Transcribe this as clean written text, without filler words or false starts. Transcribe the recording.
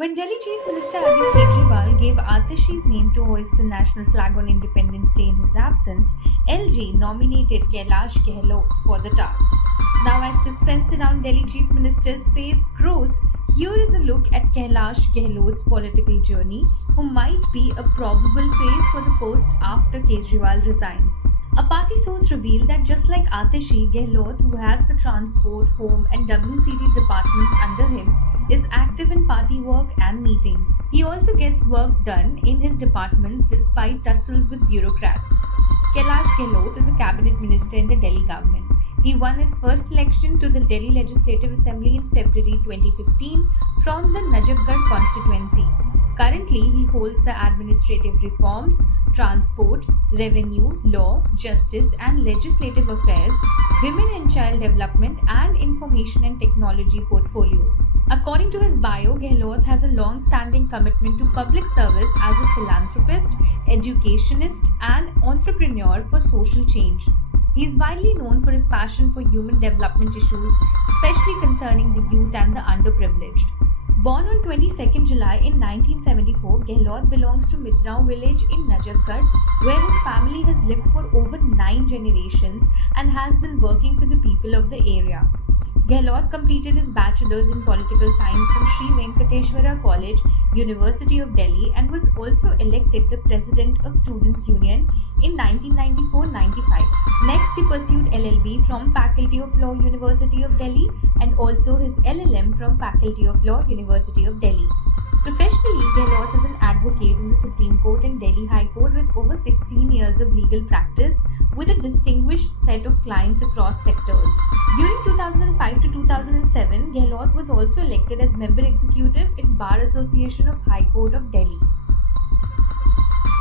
When Delhi Chief Minister Arvind Kejriwal gave Atishi's name to hoist the national flag on Independence Day in his absence, LG nominated Kailash Gehlot for the task. Now, as suspense around Delhi Chief Minister's face grows, here is a look at Kailash Gehlot's political journey, who might be a probable face for the post after Kejriwal resigns. A party source revealed that just like Atishi, Gehlot, who has the transport, home and WCD departments under him, is active in party work and meetings. He also gets work done in his departments despite tussles with bureaucrats. Kailash Gehlot is a cabinet minister in the Delhi government. He won his first election to the Delhi Legislative Assembly in February 2015 from the Najafgarh constituency. Currently, he holds the administrative reforms, transport, revenue, law, justice and legislative affairs, women and child development and information and technology portfolios. According to his bio, Gehlot has a long-standing commitment to public service as a philanthropist, educationist and entrepreneur for social change. He is widely known for his passion for human development issues, especially concerning the youth and the underprivileged. Born on 22nd July in 1974, Gehlot belongs to Mitrao village in Najafgarh, where his family has lived for over 9 generations and has been working for the people of the area. Gehlot completed his bachelor's in political science from Sri Venkateshwara College, University of Delhi, and was also elected the president of Students' Union in 1994-95. Next, he pursued LLB from Faculty of Law, University of Delhi, and also his LLM from Faculty of Law, University of Delhi. Professionally, Gehlot is an advocate in the Supreme Court and Delhi High Court with over 16 years of legal practice with a distinguished set of clients across sectors. During 2005 to 2007, Gehlot was also elected as Member Executive in Bar Association of High Court of Delhi.